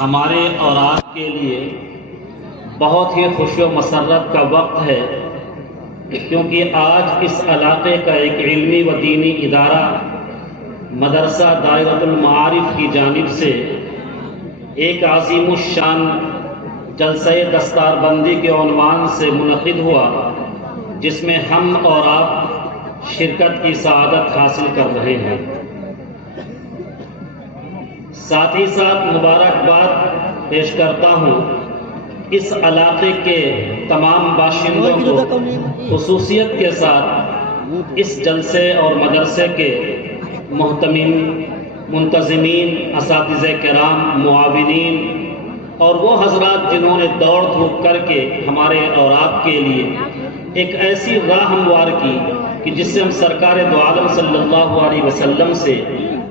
ہمارے اور آپ کے لیے بہت ہی خوشی و مسرت کا وقت ہے، کیونکہ آج اس علاقے کا ایک علمی و دینی ادارہ مدرسہ دائرۃ المعارف کی جانب سے ایک عظیم الشان جلسہ دستار بندی کے عنوان سے منعقد ہوا، جس میں ہم اور آپ شرکت کی سعادت حاصل کر رہے ہیں۔ ساتھ ہی ساتھ مبارکباد پیش کرتا ہوں اس علاقے کے تمام باشندوں کو خصوصیت کے ساتھ اس جلسے اور مدرسے کے محتمین، منتظمین، اساتذہ کرام، معاونین اور وہ حضرات جنہوں نے دوڑ دھوپ کر کے ہمارے اور آپ کے لیے ایک ایسی راہ ہموار کی کہ جس سے ہم سرکار دو عالم صلی اللہ علیہ وسلم سے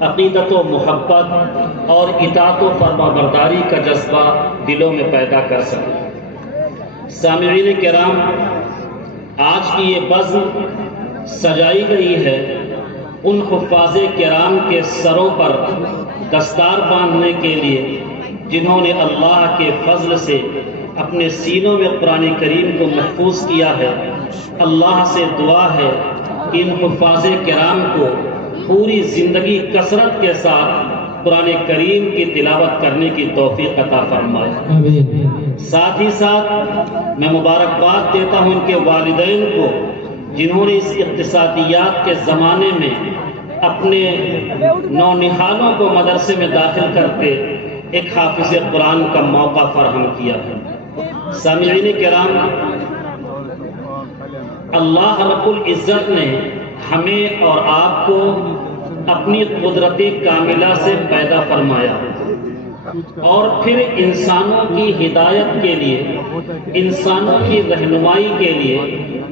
عقیدت و محبت اور اطاعت و فرما برداری کا جذبہ دلوں میں پیدا کر سکیں۔ سامعین کرام، آج کی یہ بزم سجائی گئی ہے ان حفاظ کرام کے سروں پر دستار باندھنے کے لیے جنہوں نے اللہ کے فضل سے اپنے سینوں میں قرآن کریم کو محفوظ کیا ہے۔ اللہ سے دعا ہے کہ ان حفاظ کرام کو پوری زندگی کثرت کے ساتھ قرآن کریم کی تلاوت کرنے کی توفیق عطا فرمائے۔ ساتھ ہی ساتھ میں مبارکباد دیتا ہوں ان کے والدین کو، جنہوں نے اس اقتصادیات کے زمانے میں اپنے نونہالوں کو مدرسے میں داخل کرتے ایک حافظ قرآن کا موقع فراہم کیا ہے۔ سامعین کرام، اللہ رب العزت نے ہمیں اور آپ کو اپنی قدرت کاملہ سے پیدا فرمایا اور پھر انسانوں کی ہدایت کے لیے، انسانوں کی رہنمائی کے لیے،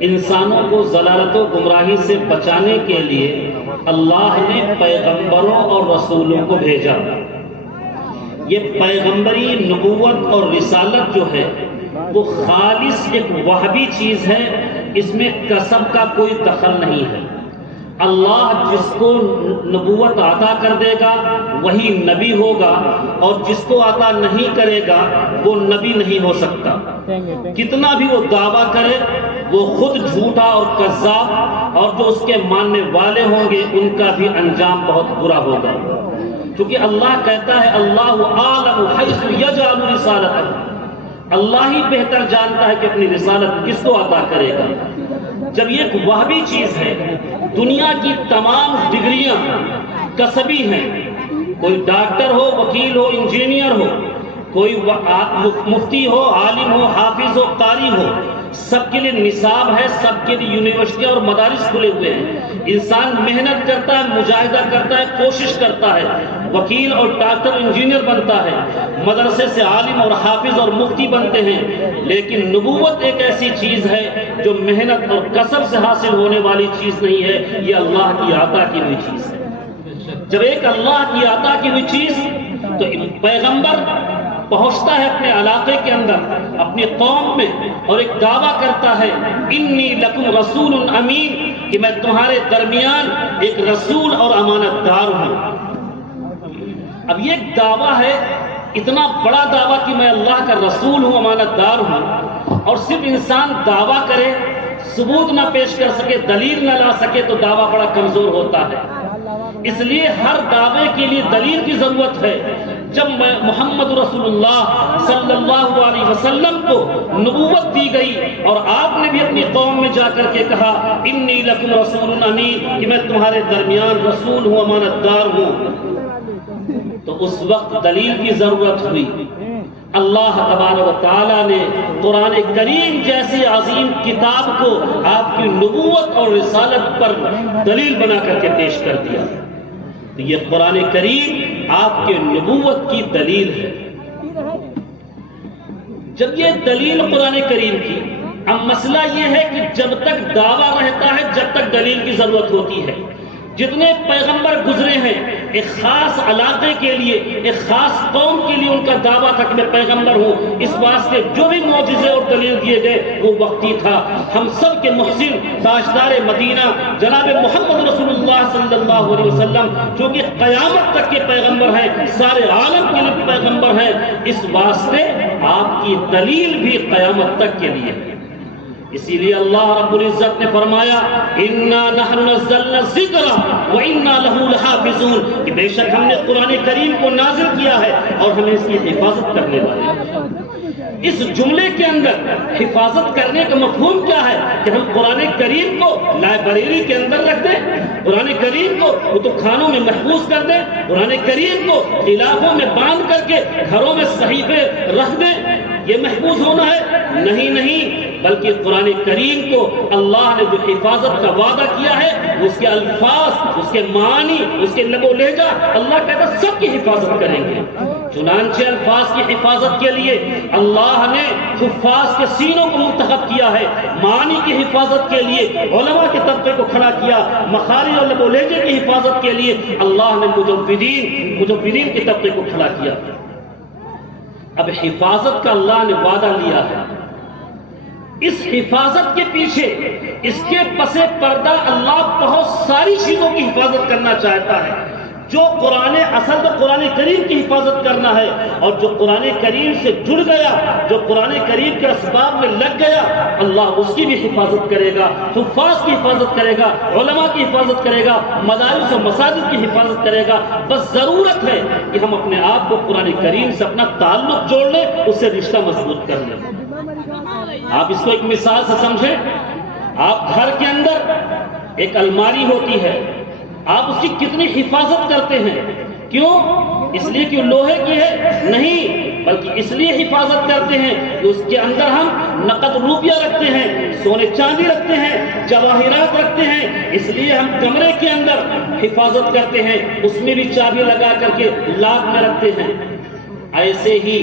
انسانوں کو ضلالت و گمراہی سے بچانے کے لیے اللہ نے پیغمبروں اور رسولوں کو بھیجا۔ یہ پیغمبری، نبوت اور رسالت جو ہے وہ خالص ایک وہبی چیز ہے، اس میں کسب کا کوئی دخل نہیں ہے۔ اللہ جس کو نبوت عطا کر دے گا وہی نبی ہوگا، اور جس کو عطا نہیں کرے گا وہ نبی نہیں ہو سکتا۔ کتنا بھی وہ دعویٰ کرے وہ خود جھوٹا اور کذاب، اور جو اس کے ماننے والے ہوں گے ان کا بھی انجام بہت برا ہوگا، کیونکہ اللہ کہتا ہے اللہ اعلم حیث یجعل رسالتہ، اللہ ہی بہتر جانتا ہے کہ اپنی رسالت کس کو عطا کرے گا۔ جب یہ ایک وہبی چیز ہے، دنیا کی تمام ڈگریاں کسبی ہیں، کوئی ڈاکٹر ہو، وکیل ہو، انجینئر ہو، کوئی مفتی ہو، عالم ہو، حافظ ہو، قاری ہو، سب کے لیے نصاب ہے، سب کے لیے یونیورسٹیاں اور مدارس کھلے ہوئے ہیں۔ انسان محنت کرتا ہے، مجاہدہ کرتا ہے، کوشش کرتا ہے، وکیل اور ڈاکٹر انجینئر بنتا ہے، مدرسے سے عالم اور حافظ اور مفتی بنتے ہیں، لیکن نبوت ایک ایسی چیز ہے جو محنت اور کسب سے حاصل ہونے والی چیز نہیں ہے، یہ اللہ کی عطا کی ہوئی چیز ہے۔ جب ایک اللہ کی عطا کی ہوئی چیز، تو پیغمبر پہنچتا ہے اپنے علاقے کے اندر، اپنی قوم میں، اور ایک دعویٰ کرتا ہے انی لکم رسول امین، کہ میں تمہارے درمیان ایک رسول اور امانت دار ہوں۔ اب یہ ایک دعویٰ ہے، اتنا بڑا دعویٰ کہ میں اللہ کا رسول ہوں، امانت دار ہوں، اور صرف انسان دعویٰ کرے، ثبوت نہ پیش کر سکے، دلیل نہ لا سکے تو دعویٰ بڑا کمزور ہوتا ہے۔ اس لیے ہر دعوے کے لیے دلیل کی ضرورت ہے۔ جب محمد رسول اللہ صلی اللہ علیہ وسلم کو نبوت دی گئی اور آپ نے بھی اپنی قوم میں جا کر کے کہا انی لکم رسول امین، کہ میں تمہارے درمیان رسول ہوں، امانت دار ہوں، تو اس وقت دلیل کی ضرورت ہوئی۔ اللہ تبارک و تعالیٰ نے قرآن کریم جیسی عظیم کتاب کو آپ کی نبوت اور رسالت پر دلیل بنا کر کے پیش کر دیا۔ تو یہ قرآن کریم آپ کے نبوت کی دلیل ہے۔ جب یہ دلیل قرآن کریم کی، اب مسئلہ یہ ہے کہ جب تک دعویٰ رہتا ہے جب تک دلیل کی ضرورت ہوتی ہے۔ جتنے پیغمبر گزرے ہیں ایک خاص علاقے کے لیے، ایک خاص قوم کے لیے ان کا دعویٰ تھا کہ میں پیغمبر ہوں، اس واسطے جو بھی معجزے اور دلیل دیے گئے وہ وقتی تھا۔ ہم سب کے محسن تاجدار مدینہ جناب محمد رسول اللہ صلی اللہ علیہ وسلم جو کہ قیامت تک کے پیغمبر ہیں، سارے عالم کے لیے پیغمبر ہیں، اس واسطے آپ کی دلیل بھی قیامت تک کے لیے ہے۔ اسی لیے اللہ رب العزت نے فرمایا اِنَّا نَحْنُ نَزَّلْنَا الذِّكْرَ وَإِنَّا لَهُ لَحَافِظُونَ کہ بے شک ہم نے قرآن کریم کو نازل کیا ہے اور ہمیں اس کی حفاظت کرنے والے ہیں۔ اس جملے کے اندر حفاظت کرنے کا مفہوم کیا ہے کہ ہم قرآن کریم کو لائبریری کے اندر رکھ دیں، قرآن کریم کو کتب خانوں میں محفوظ کر دیں، قرآن کریم کو علاقوں میں باندھ کر کے گھروں میں صحیفے رکھ دیں، یہ محفوظ ہونا ہے؟ نہیں، بلکہ قرآن کریم کو اللہ نے جو حفاظت کا وعدہ کیا ہے اس کے الفاظ، اس کے معنی، اس کے لب و لہجہ اللہ کہتا ہے سب کی حفاظت کریں گے۔ چنانچہ الفاظ کی حفاظت کے لیے اللہ نے حفاظ کے سینوں کو منتخب کیا ہے، معنی کی حفاظت کے لیے علماء کے طبقے کو کھڑا کیا، مخارج اور لب و لہجے کی حفاظت کے لیے اللہ نے مجودین کے طبقے کو کھڑا کیا۔ اب حفاظت کا اللہ نے وعدہ لیا ہے، اس حفاظت کے پیچھے، اس کے پس پردہ اللہ بہت ساری چیزوں کی حفاظت کرنا چاہتا ہے۔ جو قرآن اصل تو قرآن کریم کی حفاظت کرنا ہے، اور جو قرآن کریم سے جڑ گیا، جو قرآن کریم کے اسباب میں لگ گیا، اللہ اس کی بھی حفاظت کرے گا، حفاظ کی حفاظت کرے گا، علماء کی حفاظت کرے گا، مدارس و مساجد کی حفاظت کرے گا۔ بس ضرورت ہے کہ ہم اپنے آپ کو قرآن کریم سے اپنا تعلق جوڑ لیں، اس سے رشتہ مضبوط کر لیں۔ آپ اس کو ایک مثال سے سمجھیں، آپ گھر کے اندر ایک الماری ہوتی ہے، آپ اس کی کتنی حفاظت کرتے ہیں؟ کیوں؟ اس لیے کہ لوہے کی ہے؟ نہیں، بلکہ اس لیے حفاظت کرتے ہیں کہ اس کے اندر ہم نقد روپیہ رکھتے ہیں، سونے چاندی رکھتے ہیں، جواہرات رکھتے ہیں، اس لیے ہم کمرے کے اندر حفاظت کرتے ہیں، اس میں بھی چابی لگا کر کے لاک میں رکھتے ہیں۔ ایسے ہی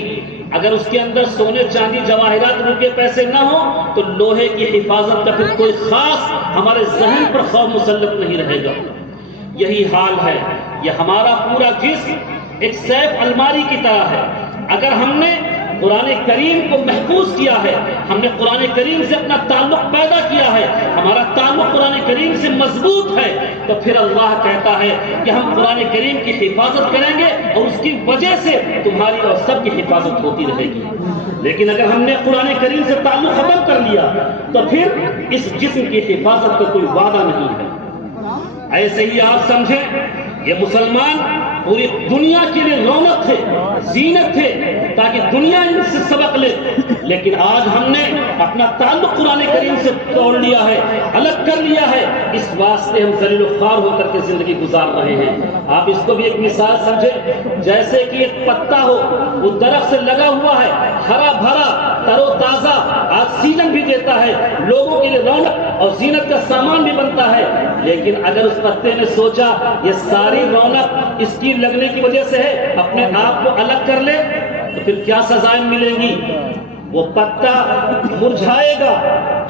اگر اس کے اندر سونے چاندی جواہرات روپے پیسے نہ ہو تو لوہے کی حفاظت کا پھر کوئی خاص ہمارے ذہن پر خوف مسلط نہیں رہے گا۔ یہی حال ہے، یہ ہمارا پورا جسم ایک سیف الماری کی طرح ہے۔ اگر ہم نے قرآن کریم کو محفوظ کیا ہے، ہم نے قرآن کریم سے اپنا تعلق پیدا کیا ہے، ہمارا تعلق قرآن کریم سے مضبوط ہے، تو پھر اللہ کہتا ہے کہ ہم قرآن کریم کی حفاظت کریں گے اور اس کی وجہ سے تمہاری اور سب کی حفاظت ہوتی رہے گی۔ لیکن اگر ہم نے قرآن کریم سے تعلق ختم کر لیا تو پھر اس جسم کی حفاظت کا کوئی وعدہ نہیں ہے۔ ایسے ہی آپ سمجھیں یہ مسلمان پوری دنیا کے لیے رونق تھے، زینت تھے، تاکہ دنیا ان سے سبق لے، لیکن آج ہم نے اپنا تعلق قرآن کریم سے توڑ لیا ہے، الگ کر لیا ہے، اس واسطے ہم ذلیل و خوار ہو کر کے زندگی گزار رہے ہیں۔ آپ اس کو بھی ایک مثال سمجھیں، جیسے کہ ایک پتا ہو، وہ درخت سے لگا ہوا ہے، ہرا بھرا، تر و تازہ، آکسیجن بھی دیتا ہے، لوگوں کے لیے رونق اور زینت کا سامان بھی بنتا ہے، لیکن اگر اس پتے نے سوچا یہ ساری رونق اس کی لگنے کی وجہ سے ہے، اپنے آپ کو الگ کر لے تو پھر کیا سزائیں ملیں گی؟ وہ پتا مرجھائے گا،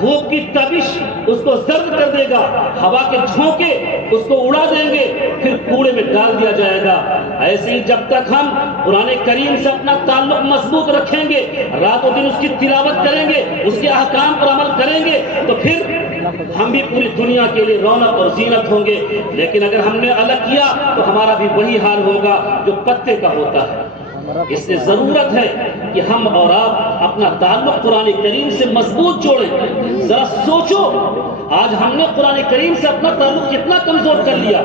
دھوپ کی تابش اس کو زرد کر دے گا، ہوا کے جھونکے اس کو اڑا دیں گے، پھر کوڑے میں ڈال دیا جائے گا۔ ایسے ہی جب تک ہم قرآن کریم سے اپنا تعلق مضبوط رکھیں گے، رات و دن اس کی تلاوت کریں گے، اس کے احکام پر عمل کریں گے، تو پھر ہم بھی پوری دنیا کے لیے رونق اور زینت ہوں گے۔ لیکن اگر ہم نے الگ کیا تو ہمارا بھی وہی حال ہوگا جو پتے کا ہوتا ہے۔ اس سے ضرورت ہے کہ ہم اور آپ اپنا تعلق قرآن کریم سے مضبوط جوڑیں۔ ذرا سوچو، آج ہم نے قرآن کریم سے اپنا تعلق کتنا کمزور کر لیا۔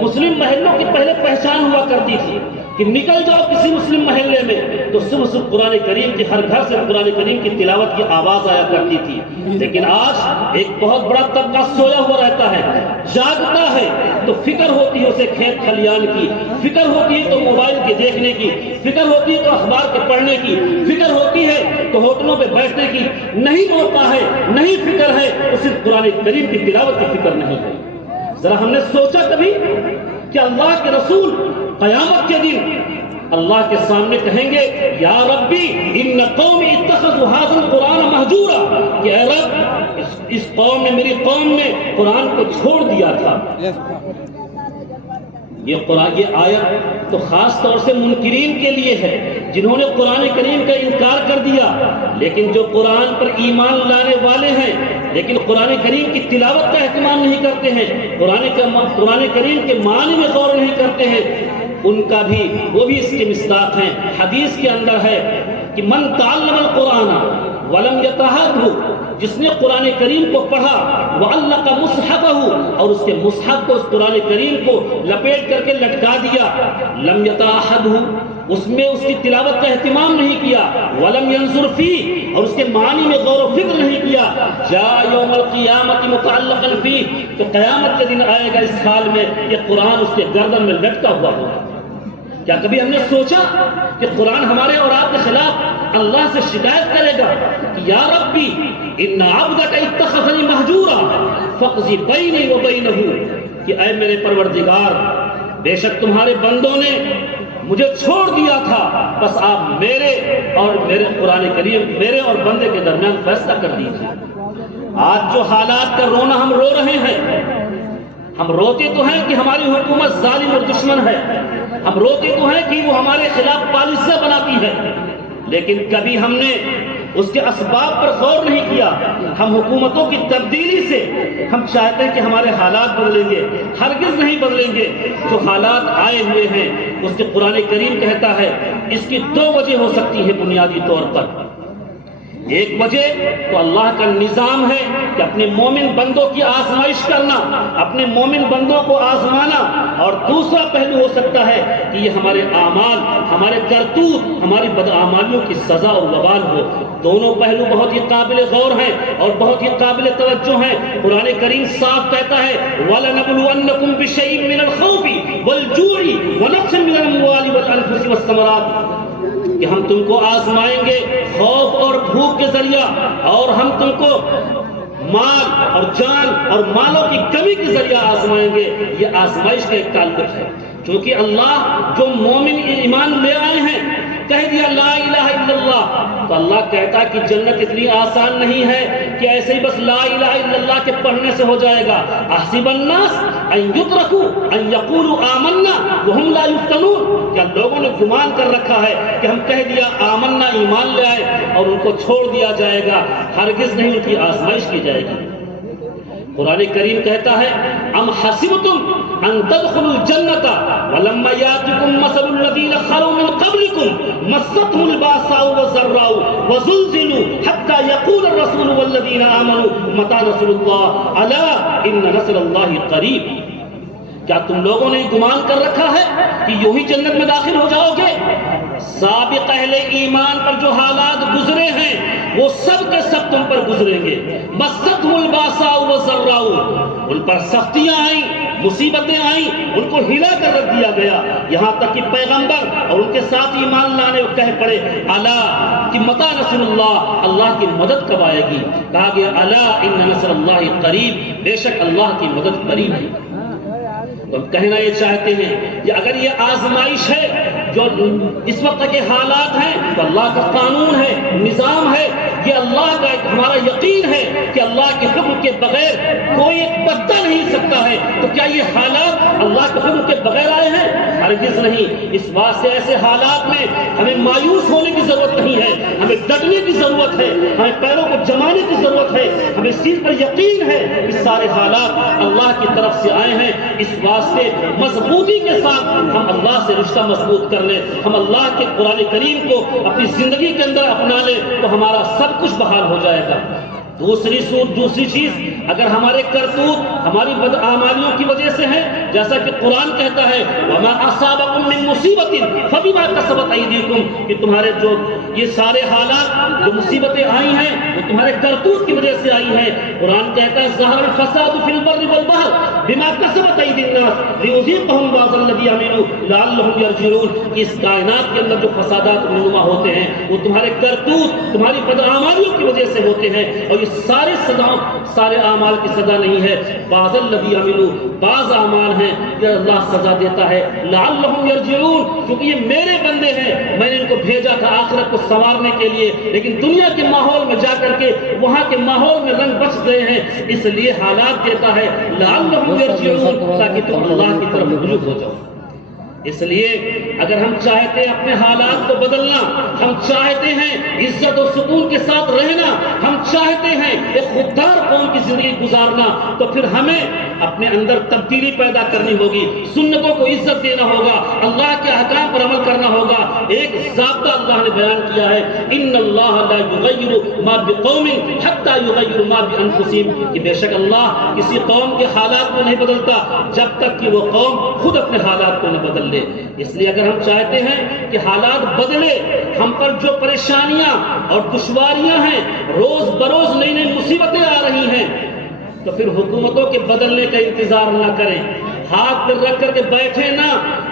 مسلم محلوں کی پہلے پہچان ہوا کرتی تھی کہ نکل جاؤ کسی مسلم محلے میں تو صبح صبح قرآن کریم کی ہر گھر سے قرآن کریم کی تلاوت کی آواز آیا کرتی تھی، لیکن آج ایک بہت بڑا طبقہ سویا ہوا رہتا ہے، جاگتا ہے تو فکر ہوتی ہے اسے کھیت کھلیان کی، فکر ہوتی ہے تو موبائل کے دیکھنے کی، فکر ہوتی ہے تو اخبار کے پڑھنے کی، فکر ہوتی ہے تو ہوٹلوں پہ بیٹھنے کی، نہیں ہوتا ہے، نہیں فکر ہے تو صرف قرآن کریم کی تلاوت کی فکر نہیں ہے۔ ذرا ہم نے سوچا کبھی کہ اللہ کے رسول قیامت کے دن اللہ کے سامنے کہیں گے یا ربی ان قوم اتخذوا هذا القرآن مہجورا، کہ اے رب اس قوم نے، میری قوم نے قرآن کو چھوڑ دیا تھا۔ یہ آیت تو خاص طور سے منکرین کے لیے ہے، جنہوں نے قرآن کریم کا انکار کر دیا، لیکن جو قرآن پر ایمان لانے والے ہیں لیکن قرآن کریم کی تلاوت کا اہتمام نہیں کرتے ہیں، قرآن کریم کے معنی میں غور نہیں کرتے ہیں، ان کا بھی وہ بھی اس کے مصداق ہیں۔ حدیث کے اندر ہے کہ من تعلم القرآن ولم يتعهده، جس نے قرآن کریم کو پڑھا وعلق مصحفه، اور اس کے مصحف کو، اس قرآن کریم کو لپیٹ کر کے لٹکا دیا، لم يتعهده، اس میں اس کی تلاوت کا اہتمام نہیں کیا، ولم ينظر فيه، اور اس کے معنی میں غور و فکر نہیں کیا، جاء یوم القیامت متعلقا فيه، تو قیامت کے دن آئے گا اس حال میں کہ قرآن اس کے گردن میں لٹکا ہوا ہوگا۔ کیا کبھی ہم نے سوچا کہ قرآن ہمارے اور آپ کے خلاف اللہ سے شکایت کرے گا کہ یا ربی ان عبدک اتخذنی مہجورا فاقضی بینی و بینہ، کہ اے میرے پروردگار بے شک تمہارے بندوں نے مجھے چھوڑ دیا تھا، بس آپ میرے اور میرے قرآن کریم، میرے اور بندے کے درمیان فیصلہ کر دیجیے۔ آج جو حالات کا رونا ہم رو رہے ہیں، ہم روتے تو ہیں کہ ہماری حکومت ظالم اور دشمن ہے، ہم روتے تو ہیں کہ وہ ہمارے خلاف پالیسیاں بناتی ہے، لیکن کبھی ہم نے اس کے اسباب پر غور نہیں کیا۔ ہم حکومتوں کی تبدیلی سے ہم چاہتے ہیں کہ ہمارے حالات بدلیں گے، ہرگز نہیں بدلیں گے۔ جو حالات آئے ہوئے ہیں اس کے قرآن کریم کہتا ہے اس کی دو وجہ ہو سکتی ہے بنیادی طور پر۔ ایک وجہ تو اللہ کا نظام ہے کہ اپنے مومن بندوں کی آزمائش کرنا، اپنے مومن بندوں کو آزمانا، اور دوسرا پہلو ہو سکتا ہے کہ یہ ہمارے اعمال، ہمارے کرتوت، ہماری بدعمالیوں کی سزا اور وبال ہو۔ دونوں پہلو بہت ہی قابل غور ہیں اور بہت ہی قابل توجہ ہیں۔ قرآن کریم صاف کہتا ہے وَلَنَبْلُوَنَّكُمْ بِشَيْءٍ مِّنَ الْخَوْفِ وَالْجُوعِ وَنَقْصٍ مِّنَ الْأَمْوَالِ وَالْأَنفُسِ وَالثَّمَرَاتِ، کہ ہم تم کو آزمائیں گے خوف اور بھوک کے ذریعہ، اور ہم تم کو مال اور جان اور مالوں کی کمی کے ذریعہ آزمائیں گے۔ یہ آزمائش کا ایک تعلق ہے، کیونکہ اللہ جو مومن ایمان لے آئے ہیں، کہہ دیا لا الہ الا اللہ، تو اللہ کہتا ہے کہ جنت اتنی آسان نہیں ہے کہ ایسے ہی بس لا الہ الا اللہ کے پڑھنے سے ہو جائے گا۔ احسب الناس ان یترکوا ان یقولوا آمنا وهم لا یفتنون، کیا لوگوں نے گمان کر رکھا ہے کہ ہم کہہ دیا آمنا، ایمان لے آئے، اور ان کو چھوڑ دیا جائے گا؟ ہرگز نہیں، ان کی آزمائش کی جائے گی۔ قرآن کریم کہتا ہے ام حسبتم ان تدخلوا الجنۃ ولما یاتکم مثل الذین خلوا من قبلکم مستهم الباساء والضراء وزلزلوا حتى يقول الرسول والذین آمنوا متى نصر اللہ الا ان نصر اللہ قریب۔ کیا تم لوگوں نے گمان کر رکھا ہے کہ یوں ہی جنت میں داخل ہو جاؤ گے؟ سابق اہل ایمان پر جو حالات گزرے ہیں وہ سب کے سب تم پر گزریں گے۔ مستهم الباساء والضراء، ان پر سختیاں آئیں، مصیبتیں آئیں، ان کو ہلا کر رکھ دیا گیا، یہاں تک کہ پیغمبر اور ان کے ساتھ ایمان لانے کہہ پڑے الا کہ متی نصر اللہ، اللہ کی مدد کب آئے گی؟ کہا گیا الا ان نصر اللہ قریب، بے شک اللہ کی مدد قریب ہے۔ تو ہم کہنا یہ چاہتے ہیں کہ اگر یہ آزمائش ہے جو اس وقت کے حالات ہیں تو اللہ کا قانون ہے، نظام ہے، یہ اللہ کا ایک ہمارا یقین ہے کہ اللہ کے حکم کے بغیر کوئی ایک پتا نہیں سکتا ہے۔ تو کیا یہ حالات اللہ کے حکم کے بغیر آئے ہیں؟ ہرگز نہیں۔ اس واسطے ایسے حالات میں ہمیں مایوس ہونے کی ضرورت نہیں ہے، ہمیں ڈٹنے کی ضرورت ہے، ہمیں پیروں کو جمانے کی ضرورت ہے، ہمیں اس چیز پر یقین ہے کہ سارے حالات اللہ کی طرف سے آئے ہیں۔ اس واسطے مضبوطی کے ساتھ ہم اللہ سے رشتہ مضبوط کر لیں، ہم اللہ کے قرآن کریم کو اپنی زندگی کے اندر اپنا لیں تو ہمارا سب کچھ بحال ہو جائے گا۔ دوسری چیز، اگر ہمارے کرتوت ہماری بدعمالیوں کی وجہ سے ہیں، جیسا کہ قرآن کہتا ہے وَمَا أَصَابَكُم مِّن مُّصِيبَةٍ فَبِمَا كَسَبَتْ أَيْدِيكُمْ، کہ تمہارے جو یہ سارے حالات جو مصیبتیں آئی ہیں وہ تمہارے کرتوت کی وجہ سے آئی ہیں۔ قرآن کہتا ہے ظَهَرَ الْفَسَادُ فِي الْبَرِّ وَالْبَحْرِ بِمَا كَسَبَتْ أَيْدِي النَّاسِ لِيُذِيقَهُم بَعْضَ الَّذِي عَمِلُوا لَعَلَّهُمْ يَرْجِعُونَ۔ اس کائنات کے اندر جو فسادات رونما ہوتے ہیں وہ تمہارے کرتوت، تمہاری بدعمالیوں کی وجہ سے ہوتے ہیں، اور یہ سارے سزاؤں، سارے اعمال کی سزا نہیں ہے، بعض الذی عملوا، بعض اعمال ہیں کہ اللہ سزا دیتا ہے لعلہم یرجعون، کیونکہ یہ میرے بندے ہیں، میں نے ان کو بھیجا تھا آخرت کو سنوارنے کے لیے، لیکن دنیا کے ماحول میں جا کر کے وہاں کے ماحول میں رنگ بچ گئے ہیں، اس لیے حالات دیتا ہے لعلہم یرجعون، تاکہ تم اللہ کی طرف رجوع ہو جاؤ۔ اس لیے اگر ہم چاہتے ہیں اپنے حالات کو بدلنا، ہم چاہتے ہیں عزت و سکون کے ساتھ رہنا، ہم چاہتے ہیں ایک خوددار قوم کی زندگی گزارنا، تو پھر ہمیں اپنے اندر تبدیلی پیدا کرنی ہوگی، سنتوں کو عزت دینا ہوگا، اللہ کے احکام پر عمل کرنا ہوگا۔ ایک ضابطہ اللہ نے بیان کیا ہے، ان اللہ لا یغیر ما بقوم حتی یغیر ما بانفسہم، کہ بے شک اللہ کسی قوم کے حالات کو نہیں بدلتا جب تک کہ وہ قوم خود اپنے حالات کو نہ بدل لے۔ اس لیے اگر ہم چاہتے ہیں کہ حالات بدلے، ہم پر جو پریشانیاں اور دشواریاں ہیں، روز بروز نئی نئی مصیبتیں آ رہی ہیں، تو پھر حکومتوں کے بدلنے کا انتظار نہ کریں، ہاتھ پر رکھ کر کے بیٹھے نہ،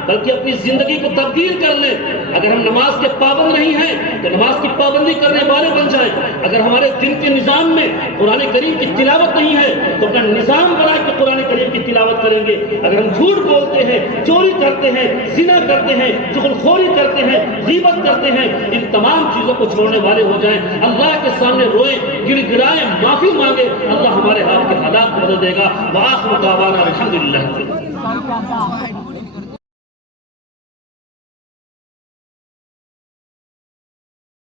بلکہ اپنی زندگی کو تبدیل کر لیں۔ اگر ہم نماز کے پابند نہیں ہیں تو نماز کی پابندی کرنے والے بن جائیں۔ اگر ہمارے دن کے نظام میں قرآن کریم کی تلاوت نہیں ہے تو اپنا نظام بنا کے قرآن کریم کی تلاوت کریں گے۔ اگر ہم جھوٹ بولتے ہیں، چوری کرتے ہیں، زنا کرتے ہیں، چغل خوری کرتے ہیں، غیبت کرتے ہیں، ان تمام چیزوں کو چھوڑنے والے ہو جائیں، اللہ کے سامنے روئیں، گڑ گڑائیں، معافی مانگے، اللہ ہمارے حال کے حالات بدل دے گا۔ وآخر دعوانا الحمدللہ۔